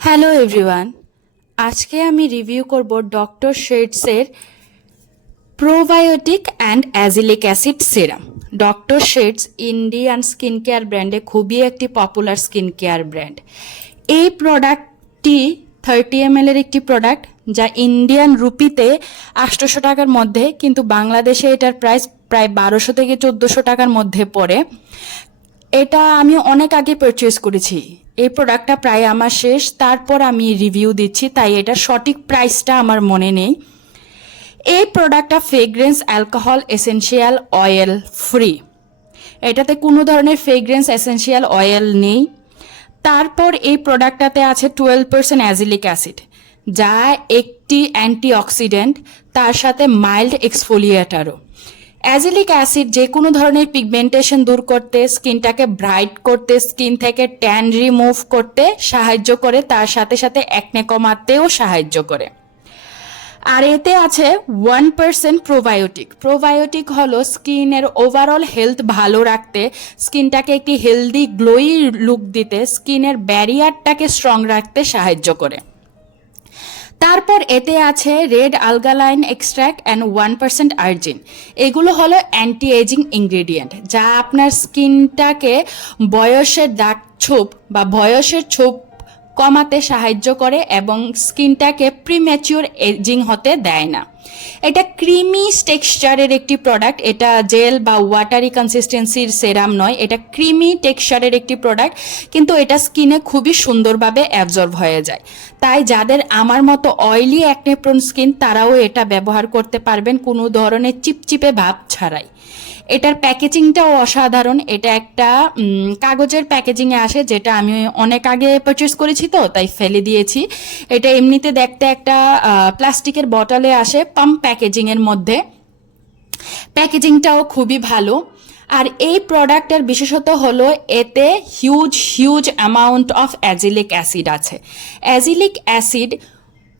Hello everyone আজকে আমি review করব doctor শেডসের probiotic and azelaic acid serum doctor Sheth's Indian skin care ব্র্যান্ডে খুবই একটি পপুলার স্কিন কেয়ার ব্র্যান্ড এই প্রোডাক্টটি থার্টি এম এর একটি প্রোডাক্ট যা ইন্ডিয়ান রুপিতে আটশোশো টাকার মধ্যে, কিন্তু বাংলাদেশে এটার প্রাইস প্রায় বারোশো থেকে চোদ্দোশো টাকার মধ্যে পড়ে। এটা আমি অনেক আগে পারচেস করেছি। এই প্রোডাক্টটা প্রায় আমার শেষ, তারপর আমি রিভিউ দিচ্ছি, তাই এটা সঠিক প্রাইসটা আমার মনে নেই। এই প্রোডাক্টটা fragrance alcohol essential oil free এটাতে কোনো ধরনের ফ্রেগ্রেন্স এসেনশিয়াল অয়েল নেই। তারপর এই প্রোডাক্টটাতে আছে টুয়েলভ পার্সেন্ট অ্যাজিলিক অ্যাসিড যা একটি অ্যান্টিঅক্সিডেন্ট তার সাথে মাইল্ড এক্সফোলিয়েটারও অ্যাজিলিক অ্যাসিড যে কোনো ধরনের পিগমেন্টেশন দূর করতে, স্কিনটাকে ব্রাইট করতে, স্কিন থেকে ট্যান রিমুভ করতে সাহায্য করে, তার সাথে সাথে একনে কমাতেও সাহায্য করে। আর এতে আছে ওয়ান পার্সেন্ট প্রোবায়োটিক। প্রোবায়োটিক হলো স্কিনের ওভারঅল হেলথ ভালো রাখতে, স্কিনটাকে একটি হেলদি গ্লোই লুক দিতে, স্কিনের ব্যারিয়ারটাকে স্ট্রং রাখতে সাহায্য করে। তারপর এতে আছে red আলগালাইন extract and one percent আর্জিন। এগুলো হলো অ্যান্টি এজিং ইনগ্রেডিয়েন্ট, যা আপনার স্কিনটাকে বয়সের দাগ ছোপ বা বয়সের ছোপ কমাতে সাহায্য করে এবং স্কিনটাকে প্রিম্যাচিওর এজিং হতে দেয় না। এটা ক্রিমি টেক্সচারের একটি প্রোডাক্ট এটা জেল বা ওয়াটারি কনসিস্টেন্সির সেরাম নয়, এটা ক্রিমি টেক্সচারের একটি প্রোডাক্ট কিন্তু এটা স্কিনে খুবই সুন্দরভাবে অ্যাবজর্ব হয়ে যায়। তাই যাদের আমার মতো অয়েলি অ্যাকনেপ্রন স্কিন তারাও এটা ব্যবহার করতে পারবেন, কোনো ধরনের চিপচিপে ভাব ছাড়াই। এটার প্যাকেজিংটাও অসাধারণ। এটা একটা কাগজের প্যাকেজিংয়ে আসে, যেটা আমি অনেক আগে পারচেস করেছি তো, তাই ফেলে দিয়েছি। এটা এমনিতে দেখতে একটা প্লাস্টিকের বটলে আসে পাম্প প্যাকেজিংয়ের মধ্যে। প্যাকেজিংটাও খুবই ভালো। আর এই প্রোডাক্টের বিশেষত হলো, এতে huge huge amount of azelaic acid আছে। অ্যাজিলিক অ্যাসিড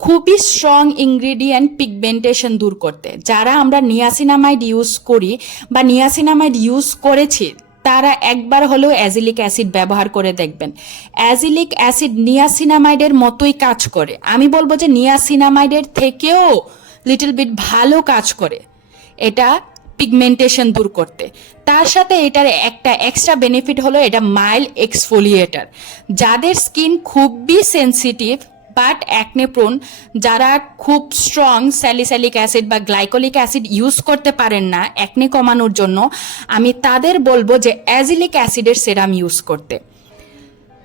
খুবই স্ট্রং ইনগ্রিডিয়েন্ট পিগমেন্টেশন দূর করতে। যারা আমরা নিয়াসিনামাইড ইউজ করি বা নিয়াসিনামাইড ইউজ করেছি, তারা একবার হলেও অ্যাজিলিক অ্যাসিড ব্যবহার করে দেখবেন। অ্যাজিলিক অ্যাসিড নিয়াসিনামাইডের মতোই কাজ করে। আমি বলব যে নিয়াসিনামাইডের থেকেও লিটল বিট ভালো কাজ করে। এটা পিগমেন্টেশন দূর করতে। তার সাথে এটার একটা এক্সট্রা বেনিফিট হলো এটা মাইল্ড এক্সফোলিয়েটার যাদের স্কিন খুবই সেন্সিটিভ বাট অ্যাকনে প্রোন যারা খুব স্ট্রং স্যালিস্যালিক অ্যাসিড বা গ্লাইকোলিক অ্যাসিড ইউজ করতে পারেন না অ্যাকনে কমানোর জন্য, আমি তাদের বলব যে অ্যাজিলিক অ্যাসিডের সেরাম ইউজ করতে।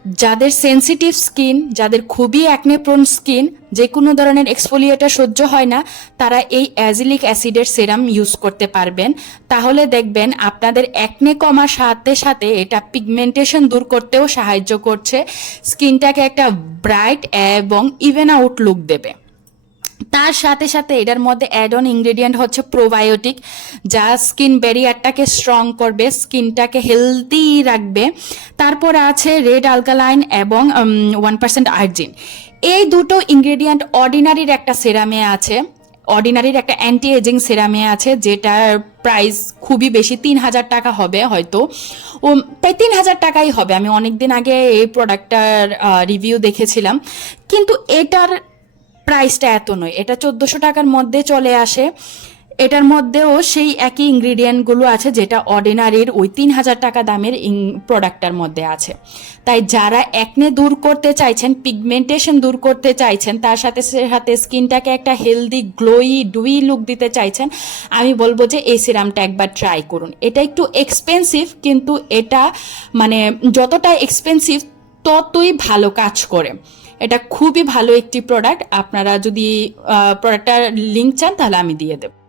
যাদের সেন্সিটিভ স্কিন যাদের খুবই অ্যাকনেপ্রোন স্কিন যে কোনো ধরনের এক্সফোলিয়েটার সহ্য হয় না, তারা এই অ্যাজিলিক অ্যাসিডের সেরাম ইউজ করতে পারবেন। তাহলে দেখবেন আপনাদের অ্যাকনে কমার সাথে সাথে এটা পিগমেন্টেশন দূর করতেও সাহায্য করছে। স্কিনটাকে একটা ব্রাইট এবং ইভেন আউট লুক দেবে। তার সাথে সাথে এটার মধ্যে অ্যাড অন ইনগ্রেডিয়েন্ট হচ্ছে প্রোবায়োটিক যা স্কিন ব্যারিয়ারটাকে স্ট্রং করবে স্কিনটাকে হেলদি রাখবে। তারপর আছে রেড আলকালাইন এবং ওয়ান পার্সেন্ট আর্জিন এই দুটো ইনগ্রেডিয়েন্ট অর্ডিনারির একটা সেরামে আছে অর্ডিনারির একটা অ্যান্টি এজিং সেরামে আছে, যেটার প্রাইস খুবই বেশি তিন হাজার টাকা হবে হয়তো। ও, প্রায় তিন হাজার টাকাই হবে। আমি অনেক দিন আগে এই প্রোডাক্টটার রিভিউ দেখেছিলাম। কিন্তু এটার প্রাইসটা এত নয়, এটা চোদ্দোশো টাকার মধ্যে চলে আসে। এটার মধ্যেও সেই একই ইনগ্রিডিয়েন্টগুলো আছে যেটা অর্ডিনারির ওই তিন হাজার টাকা দামের প্রোডাক্টটার মধ্যে আছে। তাই যারা একনে দূর করতে চাইছেন, পিগমেন্টেশন দূর করতে চাইছেন, তার সাথে সাথে স্কিনটাকে একটা হেলদি, গ্লোই, ডুই লুক দিতে চাইছেন, আমি বলব যে এই সিরামটা একবার ট্রাই করুন। এটা একটু এক্সপেন্সিভ, কিন্তু এটা মানে যতটা এক্সপেন্সিভ ততই ভালো কাজ করে। এটা খুবই ভালো একটি প্রোডাক্ট আপনারা যদি প্রোডাক্টটার লিঙ্ক চান তাহলে আমি দিয়ে দেবো।